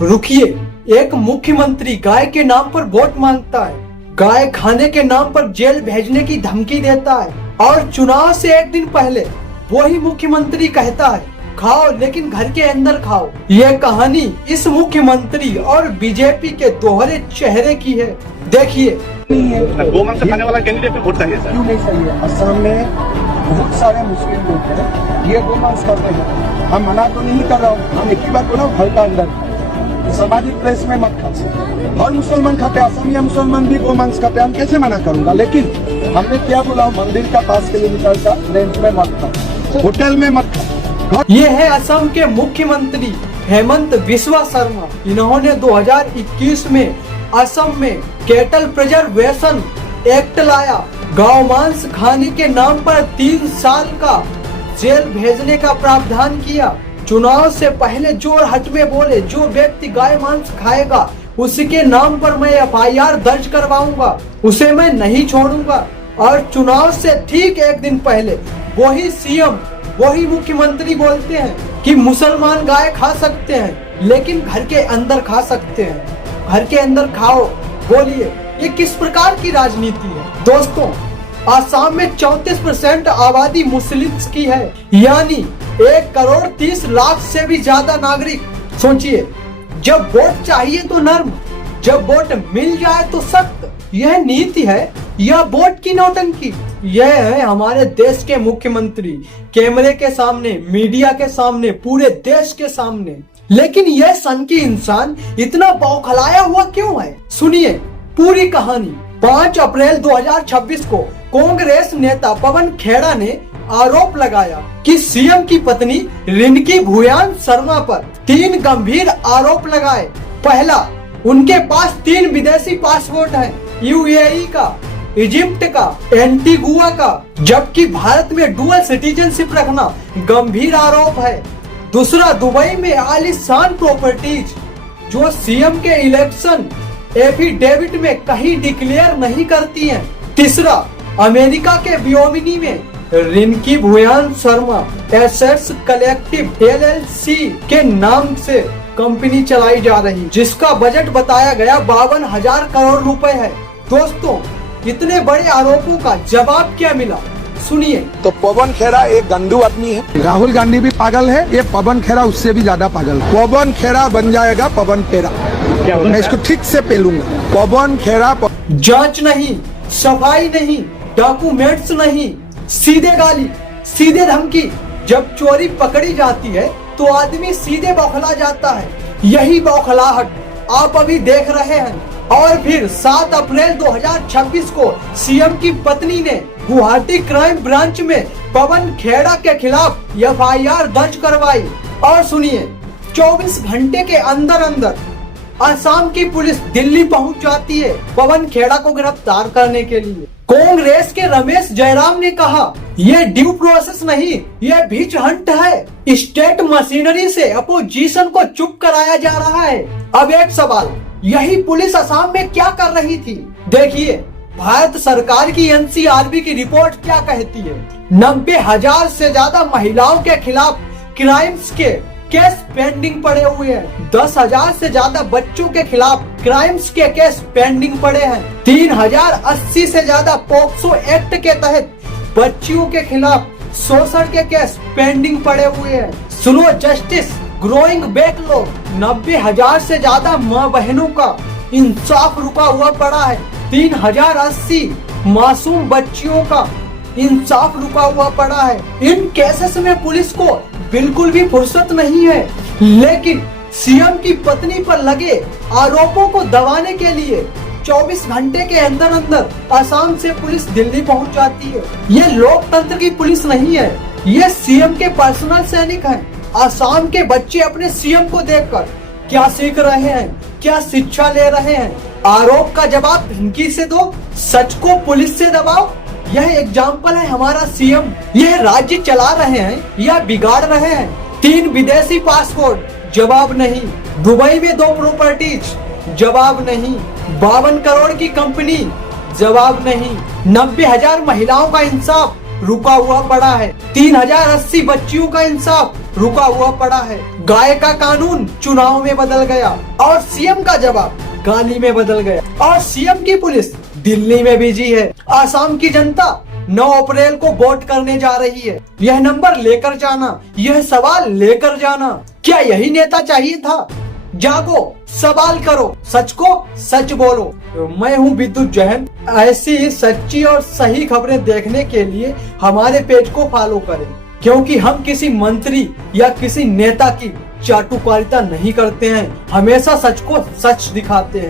रुकिए, एक मुख्यमंत्री गाय के नाम पर वोट मांगता है, गाय खाने के नाम पर जेल भेजने की धमकी देता है और चुनाव से एक दिन पहले वही मुख्यमंत्री कहता है खाओ लेकिन घर के अंदर खाओ। ये कहानी इस मुख्यमंत्री और बीजेपी के दोहरे चेहरे की है। देखिए, गोमांस खाने वाला कैंडिडेट पे वोट चाहिए सर। क्यों नहीं चाहिए? असम में बहुत सारे मुस्लिम लोग हैं, ये गोमांस खाते हैं। हम मना तो नहीं कर रहा हूँ, हम एक ही बात बोला, घर का अंदर सामाजिक प्लेस में मत खा। और मुसलमान खाते, असमिया मुसलमान भी गोमांस खाते, हम कैसे मना करूंगा? लेकिन हमने क्या बोला, मंदिर का 5 किलोमीटर का रेंज में मत खा, होटल में मत खा। ये है असम के मुख्यमंत्री हेमंत बिस्वा शर्मा। इन्होंने 2021 में असम में कैटल प्रिजर्वेशन एक्ट लाया। गौ मांस खाने के नाम पर 3 साल का जेल भेजने का प्रावधान किया। चुनाव से पहले जोरहट में बोले जो व्यक्ति गाय मांस खाएगा उसके नाम पर मैं FIR दर्ज करवाऊंगा, उसे मैं नहीं छोड़ूंगा। और चुनाव से ठीक एक दिन पहले वही सीएम, वही मुख्यमंत्री बोलते हैं कि मुसलमान गाय खा सकते हैं लेकिन घर के अंदर खा सकते हैं। घर के अंदर खाओ, बोलिए ये किस प्रकार की राजनीति है? दोस्तों, आसाम में 34% आबादी मुस्लिम्स की है, यानी 1,30,00,000 से भी ज्यादा नागरिक। सोचिए, जब वोट चाहिए तो नर्म, जब वोट मिल जाए तो सख्त। यह नीति है या वोट की नौटंकी? यह है हमारे देश के मुख्यमंत्री, कैमरे के सामने, मीडिया के सामने, पूरे देश के सामने। लेकिन यह सनकी इंसान इतना बौखलाया हुआ क्यों है? सुनिए पूरी कहानी। 5 अप्रैल 2026 को कांग्रेस नेता पवन खेड़ा ने आरोप लगाया कि सीएम की पत्नी रिंकी भूयान शर्मा पर 3 गंभीर आरोप लगाए। पहला, उनके पास 3 विदेशी पासपोर्ट हैं, UAE का, इजिप्ट का, एंटीगुआ का, जबकि भारत में डुअल सिटीजनशिप रखना गंभीर आरोप है। दूसरा, दुबई में आलीशान प्रॉपर्टीज जो सीएम के इलेक्शन एफिडेविट में कहीं डिक्लेयर नहीं करती हैं। तीसरा, अमेरिका के वियोमिनी में Rinki Bhuyan Sharma assets collective LLC के नाम से कंपनी चलाई जा रही, जिसका बजट बताया गया 52,000 करोड़ रुपए है। दोस्तों, इतने बड़े आरोपों का जवाब क्या मिला? सुनिए। तो पवन खेड़ा एक गंदू आदमी है, राहुल गांधी भी पागल है, ये पवन खेड़ा उससे भी ज्यादा पागल है। पवन खेड़ा बन जाएगा पवन खेड़ा, मैं इसको ठीक से पेलूंगा। पवन खेड़ा जांच नहीं, सफाई नहीं, डॉक्यूमेंट्स नहीं, सीधे गाली, सीधे धमकी। जब चोरी पकड़ी जाती है तो आदमी सीधे बौखला जाता है। यही बौखलाहट आप अभी देख रहे हैं। और फिर 7 अप्रैल 2026 को सीएम की पत्नी ने गुवाहाटी क्राइम ब्रांच में पवन खेड़ा के खिलाफ FIR दर्ज करवाई। और सुनिए, 24 घंटे के अंदर अंदर असम की पुलिस दिल्ली पहुंच जाती है पवन खेड़ा को गिरफ्तार करने के लिए। कांग्रेस के रमेश जयराम ने कहा ये ड्यू प्रोसेस नहीं, ये विच हंट है। स्टेट मशीनरी से अपोजिशन को चुप कराया जा रहा है। अब एक सवाल, यही पुलिस असम में क्या कर रही थी? देखिए, भारत सरकार की NCRB की रिपोर्ट क्या कहती है। 90,000 से ज्यादा महिलाओं के खिलाफ क्राइम्स के केस पेंडिंग पड़े हुए हैं। 10,000 से ज्यादा बच्चों के खिलाफ क्राइम्स के केस पेंडिंग पड़े हैं। 3,080 से ज्यादा पोक्सो एक्ट के तहत बच्चियों के खिलाफ शोषण के केस पेंडिंग पड़े हुए हैं। स्लो जस्टिस, ग्रोइंग बैकलॉग, 90,000 से ज्यादा माँ बहनों का इंसाफ रुका हुआ पड़ा है। 3,080 मासूम बच्चियों का इंसाफ रुका हुआ पड़ा है। इन केसेस में पुलिस को बिल्कुल भी फुर्सत नहीं है, लेकिन सीएम की पत्नी पर लगे आरोपों को दबाने के लिए 24 घंटे के अंदर अंदर असम से पुलिस दिल्ली पहुंच जाती है। ये लोकतंत्र की पुलिस नहीं है, ये सीएम के पर्सनल सैनिक हैं। असम के बच्चे अपने सीएम को देखकर क्या सीख रहे हैं, क्या शिक्षा ले रहे हैं? आरोप का जवाब धमकी से दो, सच को पुलिस से दबाओ। यह एग्जाम्पल है हमारा सीएम। यह राज्य चला रहे हैं या बिगाड़ रहे हैं? 3 विदेशी पासपोर्ट, जवाब नहीं। दुबई में 2 प्रॉपर्टीज, जवाब नहीं। 52 करोड़ की कंपनी, जवाब नहीं। 90,000 महिलाओं का इंसाफ रुका हुआ पड़ा है। 3,080 बच्चियों का इंसाफ रुका हुआ पड़ा है। गाय का कानून चुनाव में बदल गया और सीएम का जवाब गाली में बदल गया और सीएम की पुलिस दिल्ली में बिजी है। आसाम की जनता 9 अप्रैल को वोट करने जा रही है। यह नंबर लेकर जाना, यह सवाल लेकर जाना, क्या यही नेता चाहिए था? जागो, सवाल करो, सच को सच बोलो। मैं हूं विद्युत जैन। ऐसी सच्ची और सही खबरें देखने के लिए हमारे पेज को फॉलो करें, क्योंकि हम किसी मंत्री या किसी नेता की चाटुकारिता नहीं करते हैं, हमेशा सच को सच दिखाते हैं।